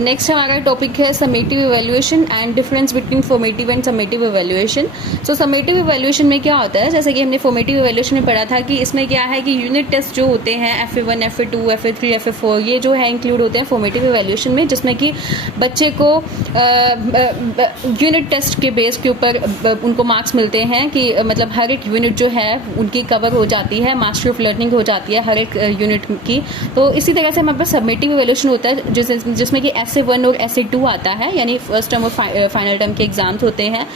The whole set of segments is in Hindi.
नेक्स्ट हमारा टॉपिक है summative evaluation and difference between formative and summative evaluation. So summative evaluation में क्या होता है, जैसे कि हमने फॉर्मेटिव इवैल्यूएशन में पढ़ा था कि इसमें क्या है कि यूनिट टेस्ट जो होते हैं FA1, FA2, FA3, FA4 ये जो है इंक्लूड होते हैं फॉर्मेटिव इवैल्यूएशन में, जिसमें कि बच्चे को यूनिट टेस्ट के बेस के ऊपर उनको मार्क्स मिलते हैं कि मतलब हर एक यूनिट जो है उनकी कवर हो जाती है, मास्टर ऑफ लर्निंग हो जाती है हर एक यूनिट की। तो इसी तरह से हमारे पास समेटिव इवैल्यूएशन होता है जिसमें कि SA1 और SA2 आता है, यानी फर्स्ट टर्म और फाइनल टर्म के एग्जाम्स होते हैं।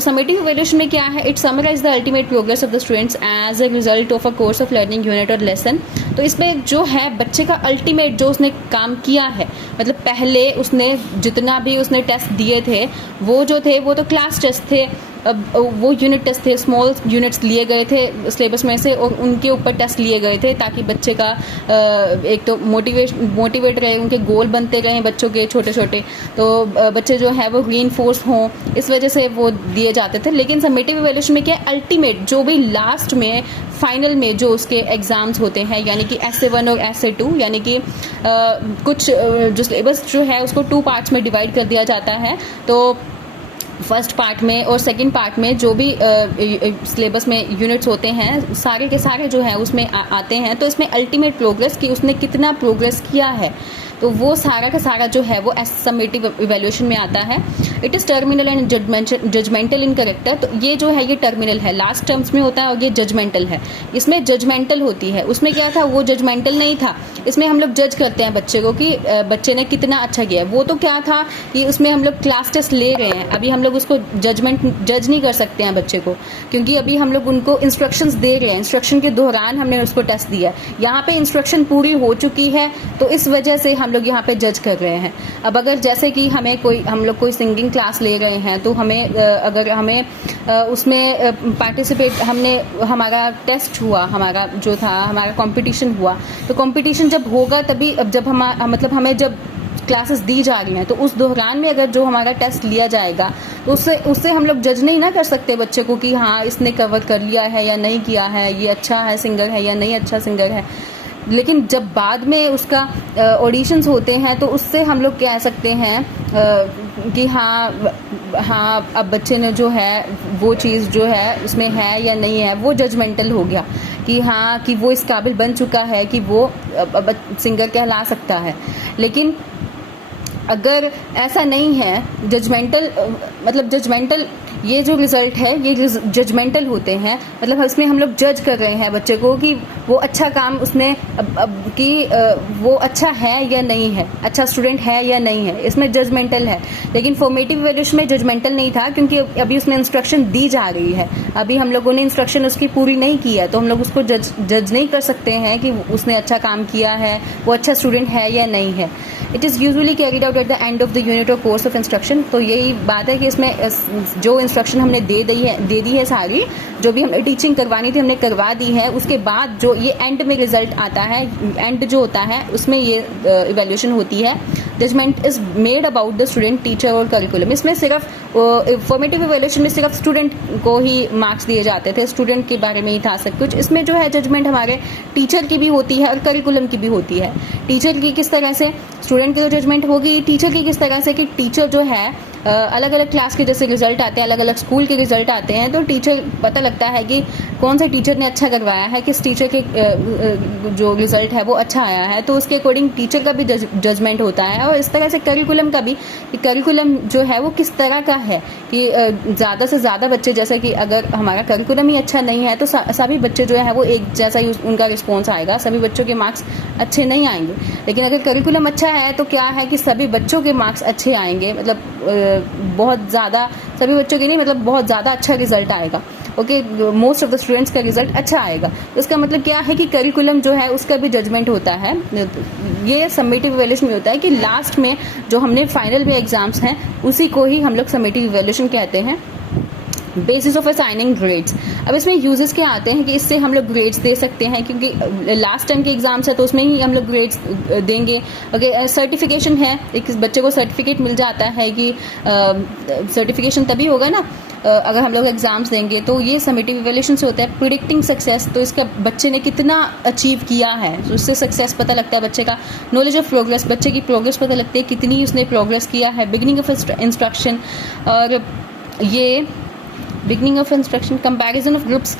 समेटिव इवैल्यूएशन में क्या है, it summarise the ultimate progress of the students as a result of a course of learning unit और लेसन। तो इसमें जो है बच्चे का अल्टीमेट जो उसने काम किया है, मतलब पहले उसने जितना भी उसने टेस्ट दिए थे वो जो थे वो तो क्लास टेस्ट थे, अब वो यूनिट टेस्ट थे, स्मॉल यूनिट्स लिए गए थे सिलेबस में से और उनके ऊपर टेस्ट लिए गए थे ताकि बच्चे का एक तो मोटिवेट रहे, उनके गोल बनते रहें बच्चों के छोटे छोटे, तो बच्चे जो है वो रीइंफोर्स हों, इस वजह से वो दिए जाते थे। लेकिन समेटिव इवैल्यूएशन में क्या अल्टीमेट जो भी लास्ट में फाइनल में जो उसके एग्जाम्स होते हैं, यानी कि SA1 और SA2, यानी कि कुछ जो सिलेबस जो है उसको 2 पार्ट्स में डिवाइड कर दिया जाता है। तो फर्स्ट पार्ट में और सेकंड पार्ट में जो भी सिलेबस में यूनिट्स होते हैं सारे के सारे जो है उसमें आते हैं। तो इसमें अल्टीमेट प्रोग्रेस कि उसने कितना प्रोग्रेस किया है, तो वो सारा का सारा जो है वो समेटिव इवैल्यूएशन में आता है। It is terminal and judgemental in character. तो ये जो है ये टर्मिनल है, लास्ट टर्म्स में होता है, और ये जजमेंटल है। इसमें जजमेंटल होती है, उसमें क्या था वो जजमेंटल नहीं था। इसमें हम लोग जज करते हैं बच्चे को कि बच्चे ने कितना अच्छा किया है। वो तो क्या था कि उसमें हम लोग क्लास टेस्ट ले रहे हैं, अभी हम लोग उसको जज नहीं कर सकते हैं बच्चे को, क्योंकि अभी हम लोग उनको इंस्ट्रक्शंस दे रहे हैं, इंस्ट्रक्शन के दौरान हमने उसको टेस्ट दिया। यहाँ पे इंस्ट्रक्शन पूरी हो चुकी है तो इस वजह से हम लोग यहाँ पे जज कर रहे हैं। अब अगर जैसे कि हम लोग कोई सिंगिंग क्लास ले रहे हैं तो हमें अगर हमें उसमें पार्टिसिपेट हमारा टेस्ट हुआ, हमारा जो था हमारा कंपटीशन हुआ, तो कंपटीशन जब होगा तभी अब जब मतलब हमें जब क्लासेस दी जा रही हैं तो उस दौरान में अगर जो हमारा टेस्ट लिया जाएगा तो उससे हम लोग जज नहीं ना कर सकते बच्चे को कि हाँ इसने कवर कर लिया है या नहीं किया है, ये अच्छा है सिंगर है या नहीं अच्छा सिंगर है। लेकिन जब बाद में उसका ऑडिशंस होते हैं तो उससे हम लोग कह सकते हैं कि हाँ अब बच्चे ने जो है वो चीज़ जो है उसमें है या नहीं है, वो जजमेंटल हो गया कि हाँ कि वो इस काबिल बन चुका है कि वो अब सिंगर कहला सकता है। लेकिन अगर ऐसा नहीं है, जजमेंटल ये जो रिजल्ट है ये जजमेंटल होते हैं, मतलब इसमें हम लोग जज कर रहे हैं बच्चे को कि वो अच्छा काम उसने कि वो अच्छा है या नहीं है, अच्छा स्टूडेंट है या नहीं है, इसमें जजमेंटल है। लेकिन फॉर्मेटिव इवैल्यूएशन में जजमेंटल नहीं था, क्योंकि अभी उसमें इंस्ट्रक्शन दी जा रही है, अभी हम लोगों ने इंस्ट्रक्शन उसकी पूरी नहीं की है, तो हम लोग उसको जज नहीं कर सकते हैं कि उसने अच्छा काम किया है, वो अच्छा स्टूडेंट है या नहीं है। It is usually carried out at the end of the unit और कोर्स ऑफ इंस्ट्रक्शन। तो यही बात है कि इसमें जो इंस्ट्रक्शन हमने दे दी है सारी, जो भी हमें टीचिंग करवानी थी हमने करवा दी है, उसके बाद जो ये एंड में रिजल्ट आता है, एंड जो होता है उसमें ये इवैल्यूएशन होती है। Judgement is made about the student, teacher और करिकुलम। इसमें सिर्फ फॉर्मेटिव इवैल्यूएशन में सिर्फ स्टूडेंट को ही मार्क्स दिए जाते थे, स्टूडेंट के बारे में ही था सब कुछ। इसमें जो है जजमेंट हमारे टीचर की भी होती है और करिकुलम की भी होती है। टीचर की किस तरह से, स्टूडेंट की तो जजमेंट होगी, टीचर की किस तरह से कि टीचर जो है अलग अलग क्लास के जैसे रिजल्ट आते हैं, अलग अलग स्कूल के रिजल्ट आते हैं, तो टीचर पता लगता है कि कौन से टीचर ने अच्छा करवाया है, किस टीचर के जो रिजल्ट है वो अच्छा आया है, तो उसके अकॉर्डिंग टीचर का भी जजमेंट होता है। और इस तरह से करिकुलम का भी, करिकुलम जो है वो किस तरह का है कि ज़्यादा से ज़्यादा बच्चे, जैसे कि अगर हमारा करिकुलम ही अच्छा नहीं है तो सभी बच्चे जो है वो एक जैसा ही उनका रिस्पॉन्स आएगा, सभी बच्चों के मार्क्स अच्छे नहीं आएंगे। लेकिन अगर करिकुलम अच्छा है तो क्या है कि सभी बच्चों के मार्क्स अच्छे आएंगे, मतलब बहुत ज़्यादा, सभी बच्चों के नहीं, मतलब बहुत ज़्यादा अच्छा रिजल्ट आएगा। Okay, most of the students का रिजल्ट अच्छा आएगा। तो इसका मतलब क्या है कि करिकुलम जो है उसका भी जजमेंट होता है। ये समेटिव इवैल्यूएशन में होता है कि लास्ट में जो हमने फाइनल में एग्जाम्स हैं उसी को ही हम लोग समेटिव इवैल्यूएशन कहते हैं। Basis of assigning grades. अब इसमें यूजेस क्या आते हैं कि इससे हम लोग ग्रेड्स दे सकते हैं, क्योंकि लास्ट टाइम के एग्जाम्स है तो उसमें ही हम लोग ग्रेड्स देंगे। ओके, सर्टिफिकेशन है, एक बच्चे को सर्टिफिकेट मिल जाता है कि सर्टिफिकेशन तभी होगा ना अगर हम लोग एग्जाम्स देंगे तो ये समेटिव इवैल्यूएशन से होता है प्रिडिक्टिंग सक्सेस, तो इसका बच्चे ने कितना अचीव किया है, तो उससे सक्सेस पता लगता है बच्चे का। नॉलेज ऑफ प्रोग्रेस, बच्चे की प्रोग्रेस पता लगती है कितनी उसने प्रोग्रेस किया है। बिगिनिंग ऑफ इंस्ट्रक्शन, और ये beginning of instruction, comparison of groups,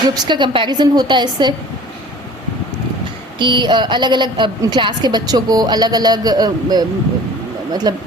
groups का कंपैरिजन होता है इससे कि अलग अलग क्लास के बच्चों को अलग अलग मतलब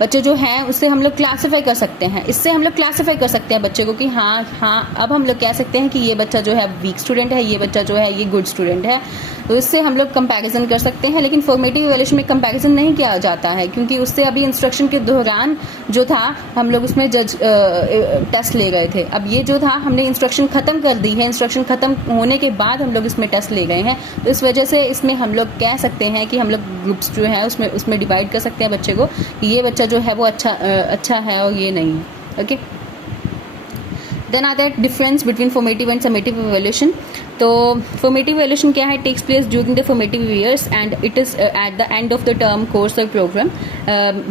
बच्चे जो हैं उससे हम लोग क्लासीफाई कर सकते हैं, इससे हम लोग क्लासीफाई कर सकते हैं बच्चे को कि हाँ अब हम लोग कह सकते हैं कि ये बच्चा जो है वीक स्टूडेंट है, ये बच्चा जो है ये गुड स्टूडेंट है, तो इससे हम लोग कंपैरिजन कर सकते हैं। लेकिन फॉर्मेटिव इवैल्यूएशन में कंपैरिजन नहीं किया जाता है, क्योंकि उससे अभी इंस्ट्रक्शन के दौरान जो था हम लोग उसमें टेस्ट ले गए थे। अब ये जो था हमने इंस्ट्रक्शन ख़त्म कर दी है, इंस्ट्रक्शन ख़त्म होने के बाद हम लोग इसमें टेस्ट ले गए हैं, तो इस वजह से इसमें हम लोग कह सकते हैं कि हम लोग ग्रुप्स जो है उसमें डिवाइड कर सकते हैं बच्चे को कि ये बच्चा जो है वो अच्छा है और ये नहीं है। ओके, देन आता है difference between formative and summative evaluation. तो फॉर्मेटिव इवैल्यूएशन क्या है, takes place during the formative years and it is at the end of the term course और प्रोग्राम।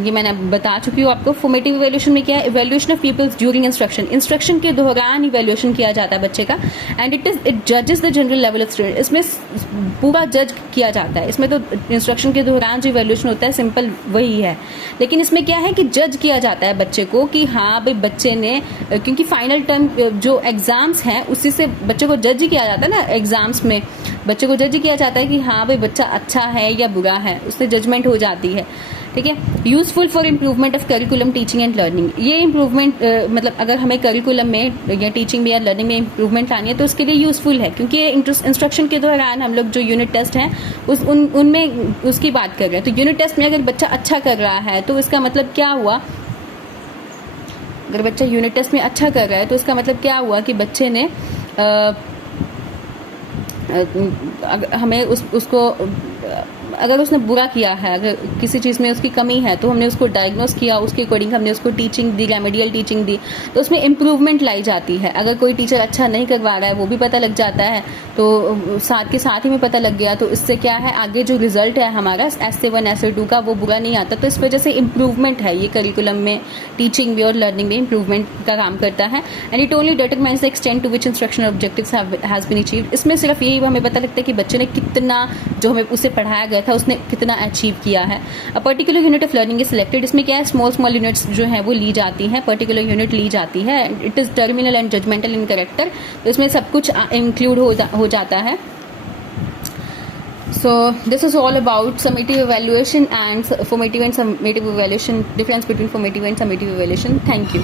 ये मैंने बता चुकी हूँ आपको। फॉर्मेटिव इवैल्यूएशन में क्या है, evaluation of peoples during instruction के दौरान इवैल्यूएशन किया जाता है बच्चे का, एंड इट जजेस the general level of student. इसमें पूरा जज किया जाता है, इसमें तो इंस्ट्रक्शन के दौरान जो इवैल्यूएशन होता है सिंपल वही है, लेकिन इसमें क्या है कि जज किया जाता है बच्चे को कि हाँ भाई बच्चे ने, क्योंकि फाइनल टर्म जो एग्जाम्स हैं उसी से बच्चे को जज ही किया जाता है ना, एग्जाम्स में बच्चे को जज किया जाता है कि हाँ भाई बच्चा अच्छा है या बुरा है, उससे जजमेंट हो जाती है। ठीक है, useful for improvement of curriculum teaching and learning. ये इम्प्रूवमेंट मतलब अगर हमें करिकुलम में या टीचिंग में या लर्निंग में इम्प्रूवमेंट लानी है तो उसके लिए यूजफुल है, क्योंकि इंस्ट्रक्शन के दौरान हम लोग जो यूनिट टेस्ट हैं उनमें उसकी बात कर रहे हैं। तो यूनिट टेस्ट में अगर बच्चा अच्छा कर रहा है तो इसका मतलब क्या हुआ, अगर बच्चा यूनिट टेस्ट में अच्छा कर रहा है तो इसका मतलब क्या हुआ कि बच्चे ने हमें उसको अगर उसने बुरा किया है, अगर किसी चीज़ में उसकी कमी है तो हमने उसको डायग्नोस किया, उसके अकॉर्डिंग हमने उसको टीचिंग दी, रेमेडियल टीचिंग दी, तो उसमें इम्प्रूवमेंट लाई जाती है। अगर कोई टीचर अच्छा नहीं करवा रहा है वो भी पता लग जाता है, तो साथ के साथ ही में पता लग गया, तो इससे क्या है आगे जो रिजल्ट है हमारा SA1 SA2 का वो बुरा नहीं आता। तो इस वजह से इम्प्रूवमेंट है, ये करिकुलम में टीचिंग में और लर्निंग में इम्प्रूवमेंट का काम करता है। And it only determines the extent to which instructional objectives has been achieved. इसमें सिर्फ यही हमें पता लगता है कि बच्चे ने कितना, जो हमें उसे पढ़ाया गया था उसने कितना अचीव किया है। A particular unit of learning is selected. इसमें क्या है, स्मॉल यूनिट्स जो हैं वो ली जाती हैं, पर्टिकुलर यूनिट ली जाती है। It is terminal and judgemental in character, तो इसमें सब कुछ इंक्लूड हो जाता है। So this is all about summative evaluation and formative and summative evaluation, difference between formative and summative evaluation. Thank you.